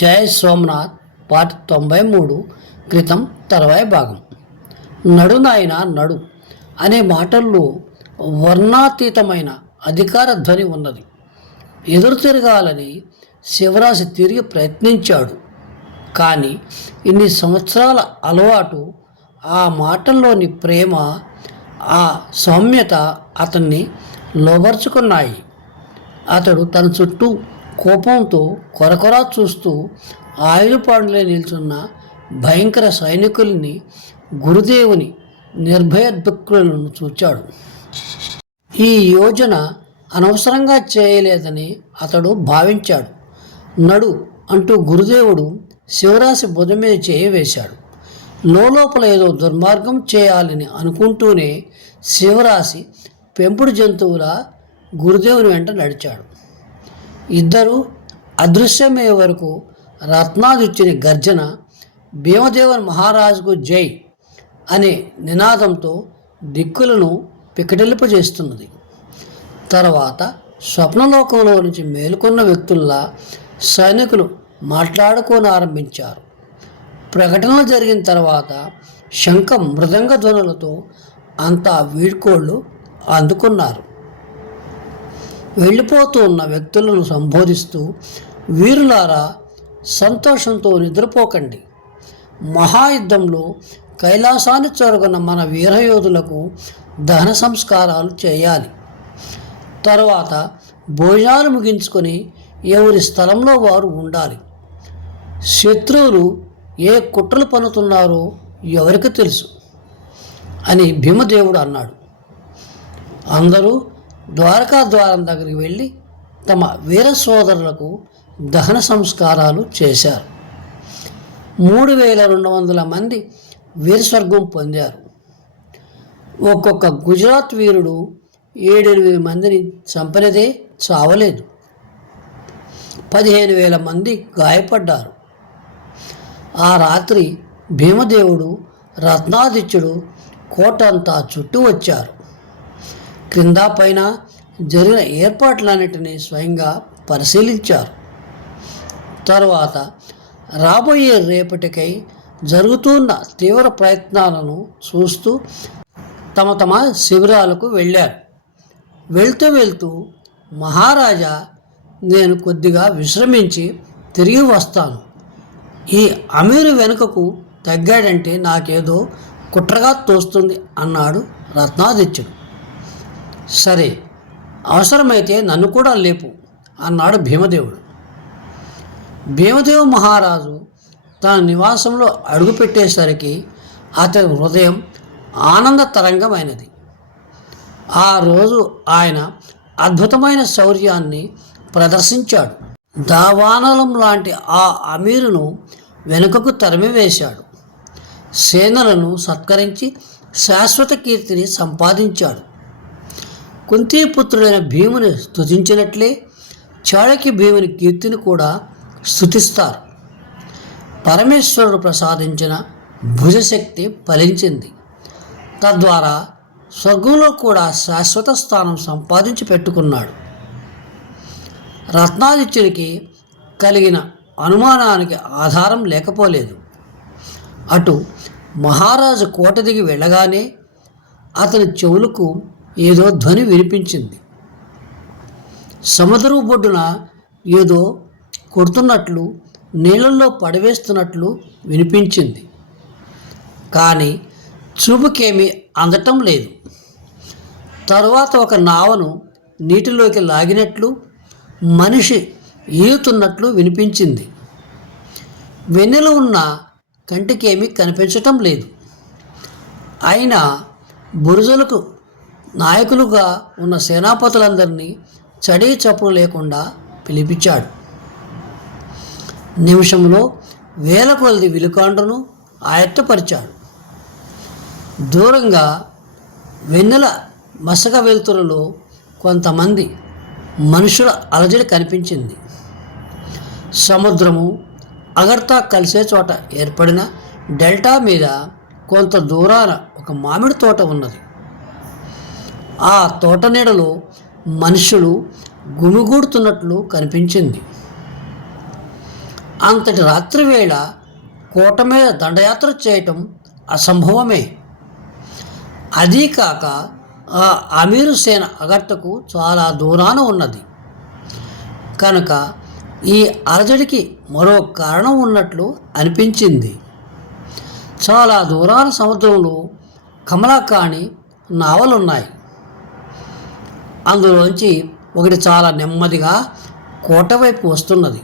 జై సోమనాథ్ పార్ట్ 93 క్రితం తర్వాయి భాగం. నడు నాయన నడు అనే మాటల్లో వర్ణాతీతమైన అధికార ధ్వని ఉన్నది. ఎదురు తిరగాలని శివరాశి తిరిగి ప్రయత్నించాడు. కానీ ఇన్ని సంవత్సరాల అలవాటు, ఆ మాటల్లోని ప్రేమ, ఆ సౌమ్యత అతన్ని లోబర్చుకున్నాయి. అతడు తన చుట్టూ కోపంతో కొరకొరా చూస్తూ ఆయుధపాండులే నిల్చున్న భయంకర సైనికుల్ని, గురుదేవుని నిర్భయ దుఃఖులను చూచాడు. ఈ యోజన అనవసరంగా చేయలేదని అతడు భావించాడు. నడు అంటూ గురుదేవుడు శివరాశి భుజం మీద చేయి వేశాడు. లోపల ఏదో దుర్మార్గం చేయాలని అనుకుంటూనే శివరాశి పెంపుడు జంతువుల గురుదేవుని వెంట నడిచాడు. ఇద్దరూ అదృశ్యమయ్యే వరకు రత్నాదిత్యుని గర్జన, భీమదేవన్ మహారాజుకు జై అనే నినాదంతో దిక్కులను పికటిల్పజేస్తున్నది. తర్వాత స్వప్నలోకంలో నుంచి మేలుకొన్న వ్యక్తుల్లా సైనికులు మాట్లాడుకోనారంభించారు. ప్రకటనలు జరిగిన తర్వాత శంఖ మృదంగ ధ్వనులతో అంతా వీడ్కోళ్ళు అందుకున్నారు. వెళ్ళిపోతూ ఉన్న వ్యక్తులను సంబోధిస్తూ, వీరులారా, సంతోషంతో నిద్రపోకండి. మహాయుద్ధంలో కైలాసాన్ని చేరుకున్న మన వీరయోధులకు దహన సంస్కారాలు చేయాలి. తర్వాత భోజనాలు ముగించుకొని ఎవరి స్థలంలో వారు ఉండాలి. శత్రువులు ఏ కుట్రలు పన్నుతున్నారో ఎవరికి తెలుసు అని భీమదేవుడు అన్నాడు. అందరూ ద్వారకా ద్వారం దగ్గరికి వెళ్ళి తమ వీర సోదరులకు దహన సంస్కారాలు చేశారు. 3200 మంది వీరస్వర్గం పొందారు. ఒక్కొక్క గుజరాత్ వీరుడు 7-8 మందిని చంపినదే చావలేదు. 15,000 మంది గాయపడ్డారు. ఆ రాత్రి భీమదేవుడు, రత్నాదిత్యుడు కోటంతా చుట్టూ వచ్చారు. క్రింద పైన జరిగిన ఏర్పాట్లన్నిటినీ స్వయంగా పరిశీలించారు. తరువాత రాబోయే రేపటికై జరుగుతున్న తీవ్ర ప్రయత్నాలను చూస్తూ తమ తమ శిబిరాలకు వెళ్ళారు. వెళ్తూ మహారాజా, నేను కొద్దిగా విశ్రమించి తిరిగి వస్తాను. ఈ అమీరు వెనుకకు తగ్గాడంటే నాకేదో కుట్రగా తోస్తుంది అన్నాడు రత్నాదిత్యుడు. సరే, అవసరమైతే నన్ను కూడా లేపు అన్నాడు భీమదేవుడు. భీమదేవ మహారాజు తన నివాసంలో అడుగుపెట్టేసరికి అతని హృదయం ఆనంద తరంగమైనది. ఆ రోజు ఆయన అద్భుతమైన శౌర్యాన్ని ప్రదర్శించాడు. దావానలం లాంటి ఆ అమీరును వెనుకకు తరిమివేశాడు. సేనలను సత్కరించి శాశ్వత కీర్తిని సంపాదించాడు. కుంతీపుత్రుడైన భీముని స్తుతించినట్లే చాళక్య భీముని కీర్తిని కూడా స్తుతిస్తారు. పరమేశ్వరుడు ప్రసాదించిన భుజశక్తి ఫలించింది. తద్వారా స్వర్గంలో కూడా శాశ్వత స్థానం సంపాదించి పెట్టుకున్నాడు. రత్నాదిత్యునికి కలిగిన అనుమానానికి ఆధారం లేకపోలేదు. అటు మహారాజు కోట దిగి వెళ్ళగానే అతని చెవులకు ఏదో ధ్వని వినిపించింది. సముద్రపు బొడ్డున ఏదో కొడుతున్నట్లు, నీళ్ళల్లో పడవేస్తున్నట్లు వినిపించింది. కానీ చూపుకేమీ అందటం లేదు. తరువాత ఒక నావను నీటిలోకి లాగినట్లు, మనిషి ఈదుతున్నట్లు వినిపించింది. వెన్నెల ఉన్న కంటికేమీ కనిపించటం లేదు. అయినా బురుజులకు నాయకులుగా ఉన్న సేనాపతులందరినీ చడీ చప్పుడు లేకుండా పిలిపించాడు. నిమిషంలో వేల కొలది విలుకాండ్రను ఆయత్తపరిచాడు. దూరంగా వెన్నెల మసక వెలుతురులో కొంతమంది మనుషుల అలజడి కనిపించింది. సముద్రము, అగర్తా కలిసే చోట ఏర్పడిన డెల్టా మీద కొంత దూరాన ఒక మామిడి తోట ఉన్నది. ఆ తోట నీడలో మనుషులు గుమిగూడుతున్నట్లు కనిపించింది. అంతటి రాత్రి వేళ కోట మీద దండయాత్ర చేయటం అసంభవమే. అదీ కాక ఆ అమీరు సేన అగట్టకు చాలా దూరాన ఉన్నది కనుక ఈ అలజడికి మరో కారణం ఉన్నట్లు అనిపించింది. చాలా దూరాన సముద్రంలో కమలాకాణి నావలున్నాయి. అందులోంచి ఒకటి చాలా నెమ్మదిగా కోట వైపు వస్తున్నది.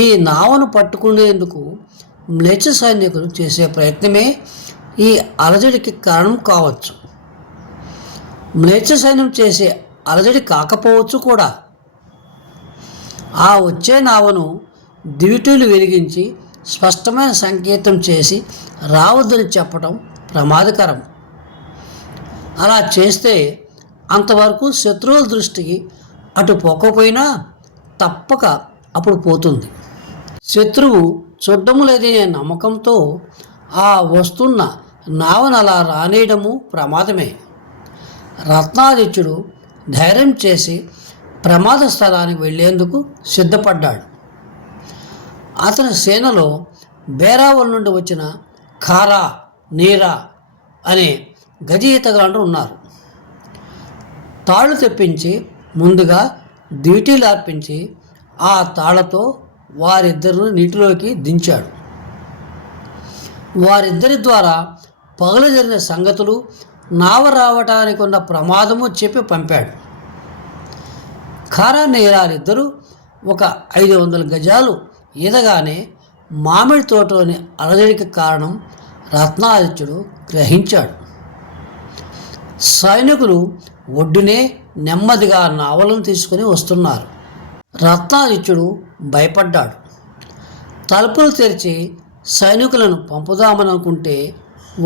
ఈ నావను పట్టుకునేందుకు మ్లేచ్ఛ సైనికులు చేసే ప్రయత్నమే ఈ అలజడికి కారణం కావచ్చు. మ్లేచ్ఛ సైన్యం చేసే అలజడి కాకపోవచ్చు కూడా. ఆ వచ్చే నావను దివిటీలు వెలిగించి స్పష్టమైన సంకేతం చేసి రావద్దని చెప్పటం ప్రమాదకరం. అలా చేస్తే అంతవరకు శత్రువుల దృష్టికి అటు పోకపోయినా తప్పక అప్పుడు పోతుంది. శత్రువు చూడ్డం లేదనే నమ్మకంతో ఆ వస్తున్న నావను అలా రానేయడము ప్రమాదమే. రత్నాదిత్యుడు ధైర్యం చేసి ప్రమాద స్థలానికి వెళ్లేందుకు సిద్ధపడ్డాడు. అతని సేనలో బేరావల్ నుండి వచ్చిన ఖారా, నీరా అనే గజఈతగాళ్ళు ఉన్నారు. తాళ్ళు తెప్పించి ముందుగా దివిటీలు అర్పించి ఆ తాళ్లతో వారిద్దరిని నీటిలోకి దించాడు. వారిద్దరి ద్వారా పగలు జరిగిన సంగతులు, నావ రావటానికి ఉన్న ప్రమాదము చెప్పి పంపాడు. ఖారా నీరాలిద్దరూ ఒక 500 గజాలు ఈదగానే మామిడి తోటలోని అలజడికి కారణం రత్నాదిత్యుడు గ్రహించాడు. సైనికులు ఒడ్డునే నెమ్మదిగా నావలను తీసుకుని వస్తున్నారు. రత్నాదిత్యుడు భయపడ్డాడు. తలుపులు తెరిచి సైనికులను పంపుదామనుకుంటే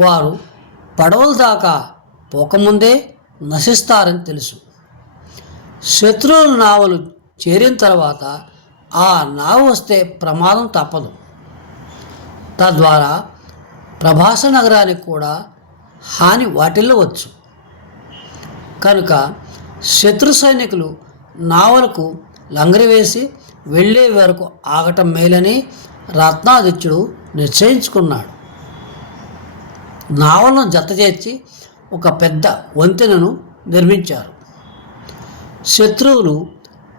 వారు పడవల దాకా పోకముందే నశిస్తారని తెలుసు. శత్రువుల నావలు చేరిన తర్వాత ఆ నావ వస్తే ప్రమాదం తప్పదు. తద్వారా ప్రభాస నగరానికి కూడా హాని వాటిల్లవచ్చు. కనుక శత్రు సైనికులు నావలకు లంగరివేసి వెళ్ళే వరకు ఆగటం మేలని రత్నాదిత్యుడు నిశ్చయించుకున్నాడు. నావలను జతచేర్చి ఒక పెద్ద వంతెనను నిర్మించారు. శత్రువులు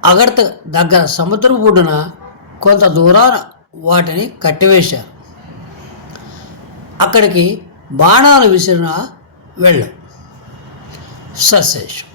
అగడత దగ్గర సముద్రం ఒడ్డున కొంత దూరాన వాటిని కట్టివేశారు. అక్కడికి బాణాలు విసిరిన వెళ్ళం. సశేషం.